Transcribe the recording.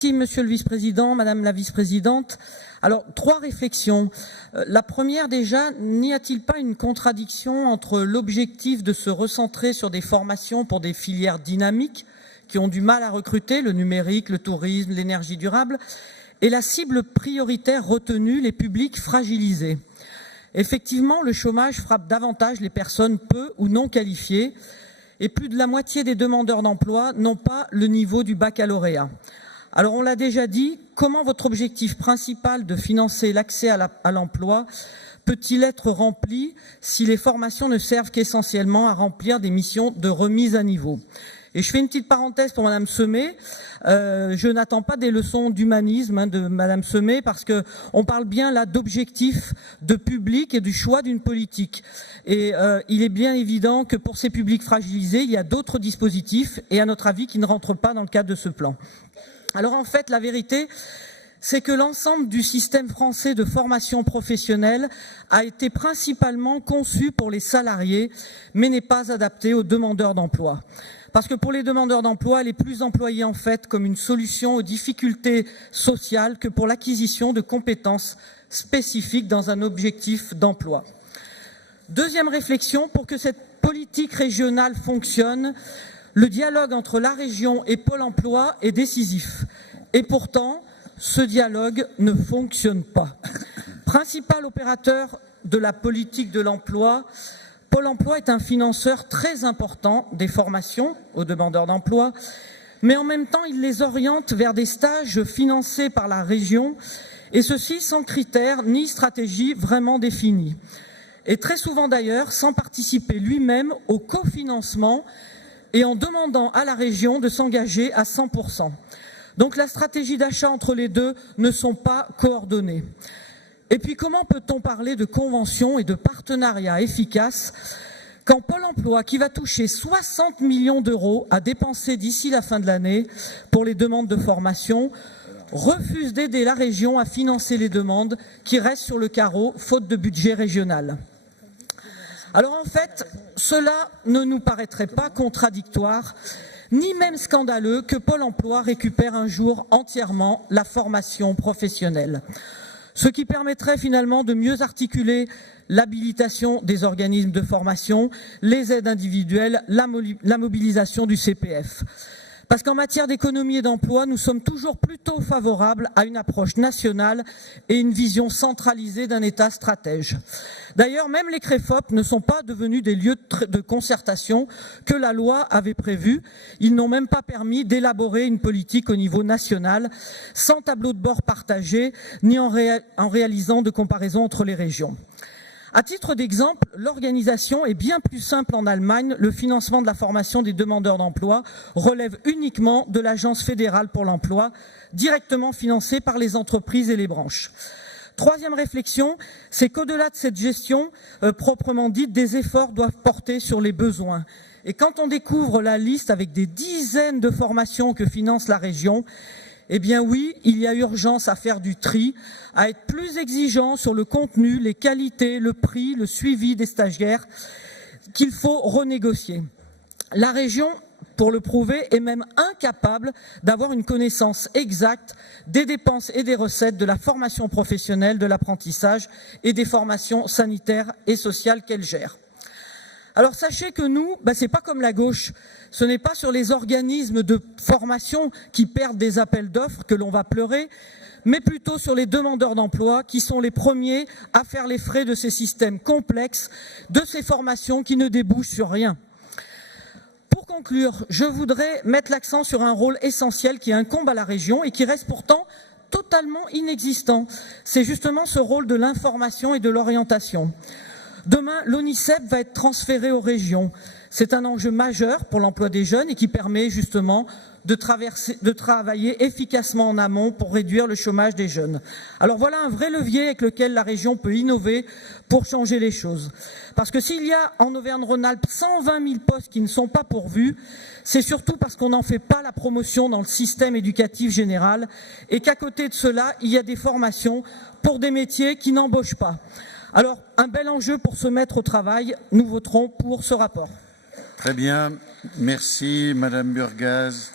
Merci, Monsieur le Vice-président, Madame la Vice-présidente. Alors, 3 réflexions. La première, déjà, n'y a-t-il pas une contradiction entre l'objectif de se recentrer sur des formations pour des filières dynamiques qui ont du mal à recruter, le numérique, le tourisme, l'énergie durable, et la cible prioritaire retenue, les publics fragilisés? Effectivement, le chômage frappe davantage les personnes peu ou non qualifiées, et plus de la moitié des demandeurs d'emploi n'ont pas le niveau du baccalauréat. Alors on l'a déjà dit, comment votre objectif principal de financer l'accès à l'emploi peut-il être rempli si les formations ne servent qu'essentiellement à remplir des missions de remise à niveau? Et je fais une petite parenthèse pour Madame Semé. Je n'attends pas des leçons d'humanisme de Madame Semé parce que on parle bien là d'objectifs, de public et du choix d'une politique. Et il est bien évident que pour ces publics fragilisés, il y a d'autres dispositifs et à notre avis qui ne rentrent pas dans le cadre de ce plan. Alors en fait, la vérité, c'est que l'ensemble du système français de formation professionnelle a été principalement conçu pour les salariés, mais n'est pas adapté aux demandeurs d'emploi. Parce que pour les demandeurs d'emploi, elle est plus employée en fait comme une solution aux difficultés sociales que pour l'acquisition de compétences spécifiques dans un objectif d'emploi. Deuxième réflexion, pour que cette politique régionale fonctionne, le dialogue entre la région et Pôle emploi est décisif. Et pourtant, ce dialogue ne fonctionne pas. Principal opérateur de la politique de l'emploi, Pôle emploi est un financeur très important des formations aux demandeurs d'emploi, mais en même temps, il les oriente vers des stages financés par la région, et ceci sans critères ni stratégie vraiment définis. Et très souvent d'ailleurs, sans participer lui-même au cofinancement et en demandant à la région de s'engager à 100%. Donc la stratégie d'achat entre les deux ne sont pas coordonnées. Et puis comment peut-on parler de convention et de partenariat efficace quand Pôle emploi, qui va toucher 60 millions d'euros à dépenser d'ici la fin de l'année pour les demandes de formation, refuse d'aider la région à financer les demandes qui restent sur le carreau faute de budget régional? Alors en fait, cela ne nous paraîtrait pas contradictoire, ni même scandaleux que Pôle emploi récupère un jour entièrement la formation professionnelle. Ce qui permettrait finalement de mieux articuler l'habilitation des organismes de formation, les aides individuelles, la mobilisation du CPF. Parce qu'en matière d'économie et d'emploi, nous sommes toujours plutôt favorables à une approche nationale et une vision centralisée d'un État stratège. D'ailleurs, même les CREFOP ne sont pas devenus des lieux de concertation que la loi avait prévus. Ils n'ont même pas permis d'élaborer une politique au niveau national, sans tableau de bord partagé, ni en réalisant de comparaison entre les régions. À titre d'exemple, l'organisation est bien plus simple en Allemagne. Le financement de la formation des demandeurs d'emploi relève uniquement de l'Agence fédérale pour l'emploi, directement financée par les entreprises et les branches. Troisième réflexion, c'est qu'au-delà de cette gestion proprement dite, des efforts doivent porter sur les besoins. Et quand on découvre la liste avec des dizaines de formations que finance la région, eh bien oui, il y a urgence à faire du tri, à être plus exigeant sur le contenu, les qualités, le prix, le suivi des stagiaires qu'il faut renégocier. La région, pour le prouver, est même incapable d'avoir une connaissance exacte des dépenses et des recettes de la formation professionnelle, de l'apprentissage et des formations sanitaires et sociales qu'elle gère. Alors sachez que nous, c'est pas comme la gauche. Ce n'est pas sur les organismes de formation qui perdent des appels d'offres que l'on va pleurer, mais plutôt sur les demandeurs d'emploi qui sont les premiers à faire les frais de ces systèmes complexes, de ces formations qui ne débouchent sur rien. Pour conclure, je voudrais mettre l'accent sur un rôle essentiel qui incombe à la région et qui reste pourtant totalement inexistant. C'est justement ce rôle de l'information et de l'orientation. Demain, l'ONICEP va être transféré aux régions. C'est un enjeu majeur pour l'emploi des jeunes et qui permet justement de travailler efficacement en amont pour réduire le chômage des jeunes. Alors voilà un vrai levier avec lequel la région peut innover pour changer les choses. Parce que s'il y a en Auvergne-Rhône-Alpes 120 000 postes qui ne sont pas pourvus, c'est surtout parce qu'on n'en fait pas la promotion dans le système éducatif général et qu'à côté de cela, il y a des formations pour des métiers qui n'embauchent pas. Alors, un bel enjeu pour se mettre au travail. Nous voterons pour ce rapport. Très bien. Merci, Madame Burgaz.